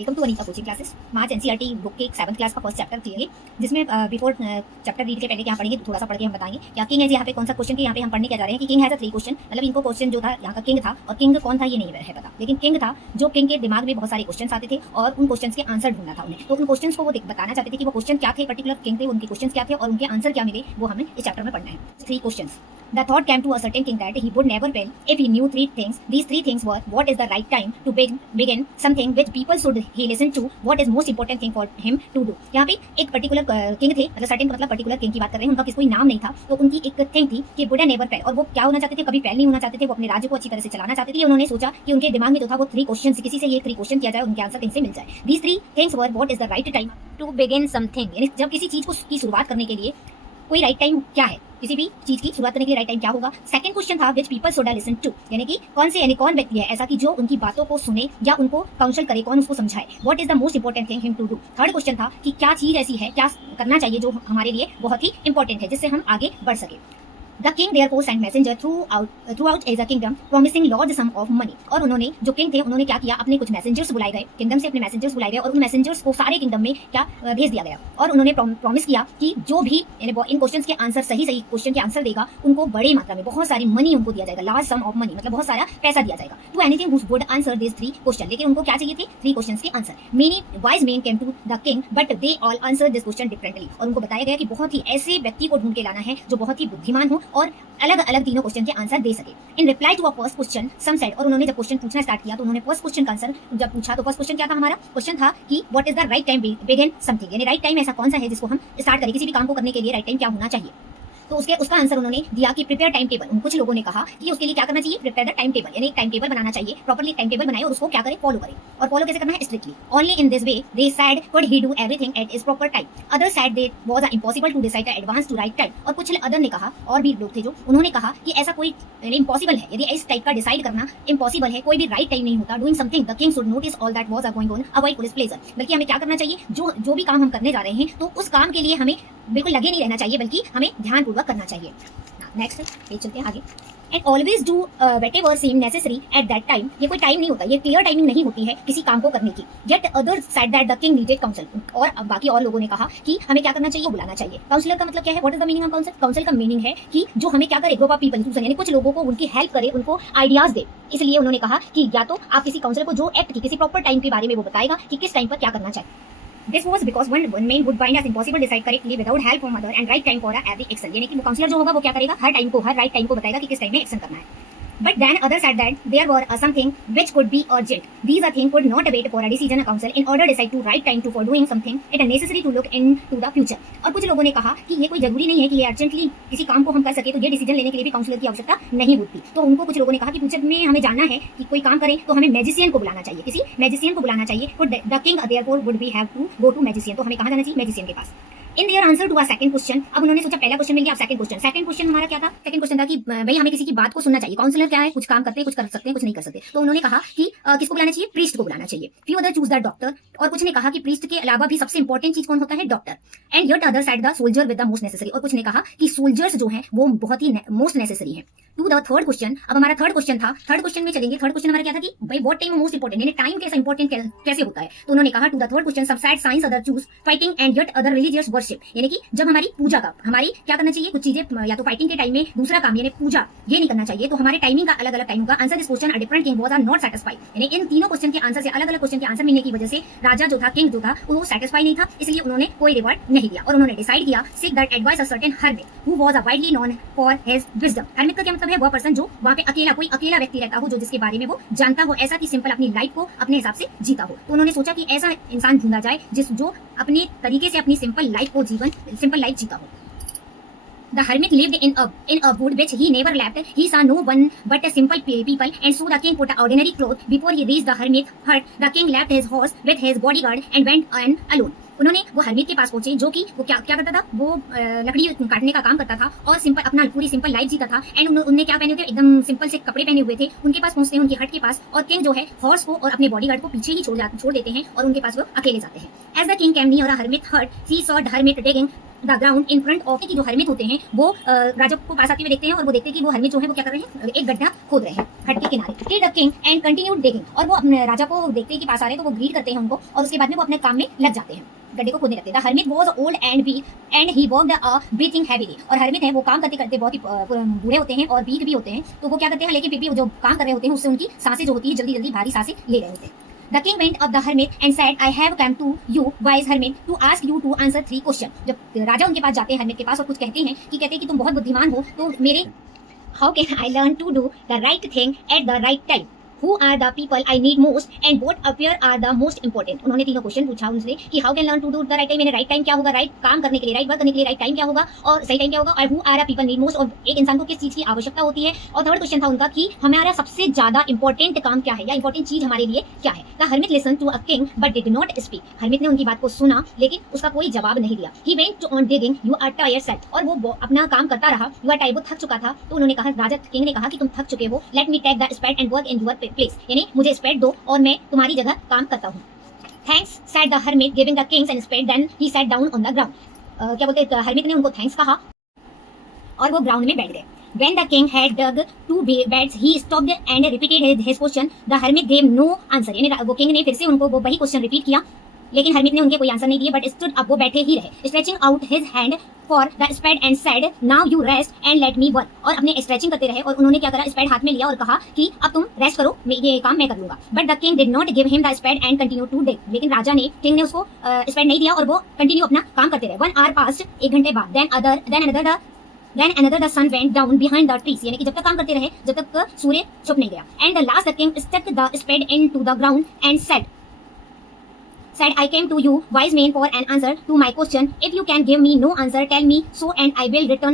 Welcome to Anita coaching classes. आज NCERT book के 7th class का फर्स्ट चैप्टर क्लियर है, जिसमें बिफोर चैप्टर रीड के पहले क्या पढ़ेंगे थोड़ा सा पढ़ के हम बताएंगे क्या किंग है। यहाँ पे कौन सा क्वेश्चन के यहाँ पे हम पढ़ने क्या जा रहे हैं कि किंग हैज 3 क्वेश्चन, मतलब इनको क्वेश्चन जो था यहाँ का किंग था, और किंग कौन था ये नहीं है पता, लेकिन किंग था जो किंग के दिमाग में बहुत सारे क्वेश्चन आते थे और उन क्वेश्चन के आंसर ढूंढना था उन्हें। तो उन क्वेश्चन को वो बताना चाहते थे कि वो क्वेश्चन क्या थे, पर्टिकुलर किंग थे उनके क्वेश्चन क्या थे और उनके आंसर क्या मिले, वो हमें इस चैप्टर में पढ़ना है। 3 question. The thought came to a certain king that he would never fail if he knew 3 things. These 3 things were: what is the right time to begin something which people should he listen to, what is most important thing for him to do. यहाँ पे एक particular king थे, मतलब certain मतलब particular king की बात कर रहे हैं, उनका कोई नाम नहीं था, तो उनकी एक थिंग थी कि वुड नेवर फेल, और वो क्या होना चाहते थे, कभी फेल नहीं होना चाहते थे, वो अपने राज्य को अच्छी तरह से चलाना चाहते थे। उन्होंने सोचा कि उनके दिमाग में जो था वो 3 क्वेश्चन, किसी से ये 3 क्वेश्चन किया जाए, उनके आंसर इनसे मिल जाए। These 3 things were: what is the right time to begin something, यानी जब किसी चीज को की शुरुआत करने के लिए कोई राइट टाइम क्या है, किसी भी चीज की शुरुआत करने के लिए राइट टाइम क्या होगा। सेकंड क्वेश्चन था which people should listen to, यानी कि कौन व्यक्ति है ऐसा कि जो उनकी बातों को सुने या उनको काउंसिल करे, कौन उसको समझाए। What is the most important thing him to do. Third question था कि क्या चीज ऐसी है, क्या करना चाहिए जो हमारे लिए बहुत ही इंपॉर्टेंट है, जिससे हम आगे बढ़ सके। The king therefore sent messenger throughout as a kingdom, promising large sum of money. और उन्होंने जो किंग थे उन्होंने क्या किया, अपने कुछ मैसेंजर्स बुलाए गए, किंगडम से अपने मैसेंजर्स बुलाए गए और उन मैसेंजर्स को सारे किंगडम में क्या भेज दिया गया, और उन्होंने प्रॉमिस किया कि जो भी इन क्वेश्चंस के आंसर सही क्वेश्चन के आंसर देगा उनको बड़ी मात्रा में बहुत सारी मनी उनको दिया जाएगा, लार्ज सम ऑफ मनी, मतलब बहुत सारा पैसा दिया जाएगा। To anything who would answer this 3 question, लेकिन उनको क्या चाहिए थे, 3 क्वेश्चंस के answer. Many wise men came to the king but they all answer this question differently, और उनको बताया गया कि बहुत ही ऐसे व्यक्ति को ढूंढ के लाना है जो बहुत ही बुद्धिमान हो और अलग अलग तीनों क्वेश्चन के आंसर दे सके। In reply to a first question some said, और उन्होंने जब क्वेश्चन पूछना स्टार्ट किया तो उन्होंने फर्स्ट क्वेश्चन का आंसर जब पूछा तो फर्स्ट क्वेश्चन क्या था, हमारा क्वेश्चन था कि what is the right time begin something, यानी राइट टाइम ऐसा कौन सा है जिसको हम स्टार्ट करें, किसी भी काम को करने के लिए राइट टाइम क्या होना चाहिए। तो उसका आंसर उन्होंने दिया कि प्रिपेयर टाइम टेबल। कुछ लोगों ने कहा कि उसके लिए क्या करना चाहिए, प्रिपेयर द टाइम टेबल, यानी एक टाइम टेबल बनाना चाहिए, प्रॉपर्ली टाइम टेबल बनाए और उसको क्या करें, फॉलो करें। और फॉलो कैसे करना है, strictly. Only in this way they said could he do everything at its proper time, other said they was impossible to decide advance to right time. और कुछ अदर ने कहा, और भी लोग थे जो उन्होंने कहा कि ऐसा कोई इम्पॉसिबल है, यदि इस टाइप का डिसाइड करना इम्पॉसिबल है, कोई भी राइट टाइम नहीं होता। Doing something the king should notice all that was going on, avoid full pleasure, बल्कि हमें क्या करना चाहिए, जो भी काम हम करने जा रहे हैं तो उस काम के लिए हमें बिल्कुल लगे नहीं रहना चाहिए, बल्कि हमें ध्यानपूर्वक करना चाहिए। नेक्स्ट पेज चलते हैं आगे। And always do whatever seem necessary at that time, ये कोई टाइम नहीं होता, ये क्लियर टाइमिंग नहीं होती है किसी काम को करने की। Yet others said that the king needed counsel, और बाकी और लोगों ने कहा कि हमें क्या करना चाहिए, बुलाना चाहिए। काउंसलर का मतलब क्या है, what is the meaning of council. Council का मीनिंग है कि जो हमें क्या करे, ग्रुप ऑफ पीपल, यानी कुछ लोगों को उनकी हेल्प करे, उनको आइडियाज दे। इसलिए उन्होंने कहा कि या तो आप किसी काउंसलर को जो एक्ट की किसी प्रॉपर टाइम के बारे में वो बताएगा कि किस टाइम पर क्या करना चाहिए। This was because one man would find as impossible decide correctly without help from other and right time for every action, यानी कि वो काउंसलर जो होगा वो क्या करेगा, हर राइट टाइम को बताएगा कि किस टाइम में एक्शन करना है। But then others said that there were something which could be urgent. These things could not wait for a decision a council in order to decide to right time to for doing something. It is necessary to look into the future. और कुछ लोगों ने कहा कि ये कोई जरूरी नहीं है कि ये अर्जेंटली किसी काम को हम कर सके, तो ये डिसीजन लेने के लिए भी काउंसलर की आवश्यकता नहीं होती। तो उनको कुछ लोगों ने कहा कि फ्यूचर में हमें जानना है कि कोई काम करें तो हमें मैजिशियन को बुलाना चाहिए, किसी मैजिशियन को बुलाना चाहिए। तो the king therefore would be have to go to magician, तो हमें कहाँ जाना चाहिए, मैजिशियन के पास। In their answer to a second question, अब उन्होंने सोचा पहला क्वेश्चन मिल गया, अब सेकंड क्वेश्चन हमारा क्या था, सेकंड क्वेश्चन था कि भाई हमें किसी की बात को सुनना चाहिए। काउंसलर क्या है, कुछ काम करते हैं, कुछ कर सकते हैं, कुछ नहीं कर सकते। तो उन्होंने कहा कि किसको बुलाना चाहिए, प्रीस्ट को बुलाना चाहिए। Few other choose the doctor, और कुछ ने कहा कि प्रीस्ट के अलावा भी सबसे इंपॉर्टेंट चीज कौन होता है, doctor. And yet other side the soldier with the most necessary, और कुछ ने कहा कि सोल्जर्स जो है वो बहुत ही मोस्ट नेसेसरी है। टू द थर्ड क्वेश्चन, अब हमारा थर्ड क्वेश्चन था, थर्ड क्वेश्चन में चलेंगे। थर्ड क्वेश्चन हमारा क्या था कि भाई व्हाट टाइम मोस्ट इंपॉर्टेंट, यानी टाइम कैसा इंपॉर्टेंट कैसे होता है। तो उन्होंने कहा to the third question some said science other choose fighting and yet other religious worship, यानी कि जब हमारी पूजा का हमारी क्या करना चाहिए, कुछ चीजें या तो फाइटिंग के टाइम में, दूसरा काम यानी पूजा ये नहीं करना चाहिए, तो हमारे टाइमिंग का अलग अलग टाइम होगा। Answer this question a different king was not satisfied, यानी इन तीनों क्वेश्चन के आंसर से अलग अलग क्वेश्चन के आंसर मिलने की वजह से राजा जो था, किंग जो था, वो सैटिस्फाई नहीं था, इसलिए उन्होंने कोई रिवॉर्ड नहीं दिया। और उन्होंने डिसाइड किया seek that advice a certain hermit who was widely known for his wisdom. Hermit का क्या मतलब है, वह पर्सन जो वहां पे कोई अकेला व्यक्ति रहता हो, जो जिसके बारे में वो जानता हो, ऐसा कि सिंपल अपनी लाइफ को अपने हिसाब से जीता हो। तो उन्होंने सोचा कि ऐसा इंसान ढूंढा जाए जो अपने तरीके से अपनी सिंपल लाइफ जीता हो। The hermit lived in a wood which he never left. He saw no one but simple people, and so the king put ordinary clothes before he reached the hermit's hut. The king left his horse with his bodyguard and went on alone. उन्होंने वो हरमित के पास पहुंचे, जो कि वो क्या करता था, वो लकड़ी काटने का काम करता था और सिंपल पूरी सिंपल लाइफ जीता था। एंड उन्होंने क्या पहने थे, एकदम सिंपल से कपड़े पहने हुए थे। उनके पास पहुंचते हैं, उनकी हट के पास, और किंग जो है हॉर्स को और अपने बॉडीगार्ड को पीछे ही छोड़ देते हैं और उनके पास वो अकेले जाते हैं। As the king came near a hermit hut, he saw the hermit digging the ground in front of की जो हरमित होते हैं वो राजा को पास आते हुए देखते हैं और वो देखते हैं कि वो हरमित जो है वो क्या कर रहे हैं, एक गड्ढा खोद रहे हैं खड्ड के किनारे। The king and continued digging, और वो अपने राजा को देखते हैं कि पास आ रहे हैं तो वो ग्रीट करते हैं उनको, और उसके बाद में वो अपने काम में लग जाते हैं, गड्ढे को खोदने लगते हैं। The hermit was old and weak and he walked breathing heavily, और हरमित है वो काम करते करते बहुत ही बूढ़े होते हैं और वीक भी होते हैं, तो वो क्या करते हैं, लेकिन फिर भी जो काम कर रहे होते हैं उससे उनकी सांसें जो होती है जल्दी जल्दी भारी सांसें ले रहे होते हैं। The king went up the hermit and said, I have come to you, wise hermit, to ask you to answer 3 questions. जब राजा उनके पास जाते हैं हरमित के पास और कुछ कहते हैं कि तुम बहुत बुद्धिमान हो, तो मेरे How can I learn to do the right thing at the right time? Who are the people I need most and what appear are the most important? उन्होंने तीनों क्वेश्चन पूछा उनसे कि how can learn to do the right time, यानी right time क्या होगा, right काम करने के लिए, राइट वर्क करने के लिए राइट टाइम क्या होगा, और सही टाइम क्या होगा, और who are the people need most, और एक इंसान को किस चीज की आवश्यकता होती है। और थर्ड क्वेश्चन था उनका कि हमारा सबसे ज्यादा इंपॉर्टेंट काम क्या है, या इंपॉर्टेंट चीज हमारे लिए क्या है। The hermit listen to a king but did not speak, hermit ने उनकी बात को सुना लेकिन उसका कोई जवाब नहीं दिया। He went on digging, you are tired said, और वो अपना काम करता रहा, यू आर टायर्ड, वो थक चुका था, तो उन्होंने कहा, राजा किंग ने कहा कि तुम थक चुके हो, let me take the spade and work in your place, यानी मुझे स्पेड दो और मैं तुम्हारी जगह काम करता हूँ। Thanks said the hermit giving the kings and spade, then he sat down on the ground, क्या बोलते हैं, हरमित ने उनको थैंक्स कहा और वो ग्राउंड में बैठ गए। When the king had dug 2 beds, he stopped and repeated his question. The hermit gave no answer. यानी वो किंग ने फिर से उनको वो वही क्वेश्चन रिपीट किया, लेकिन हरमित ने उनके कोई आंसर नहीं दिए, बट स्टूड अप, वो बैठे ही रहे। Stretching out his hand for the spade and said, now you rest and let me work, और अपने स्ट्रेचिंग करते रहे और उन्होंने क्या करा, स्पेड हाथ में लिया और कहा कि अब तुम रेस्ट करो, ये काम मैं कर लूंगा। But the king did not give him the spade and continue to dig, लेकिन राजा ने, किंग ने उसको स्पेड नहीं दिया और वो कंटिन्यू अपना काम करते रहे। 1 hour passed, 1 घंटे बाद, Then another the sun went down behind the trees, यानी कि जब तक काम करते रहे जब तक सूर्य छुप नहीं गया। And the last the king stuck the spade into the ground and said, I came to you, wise man, for an answer to my question. If you can give me no answer, tell me so and I will return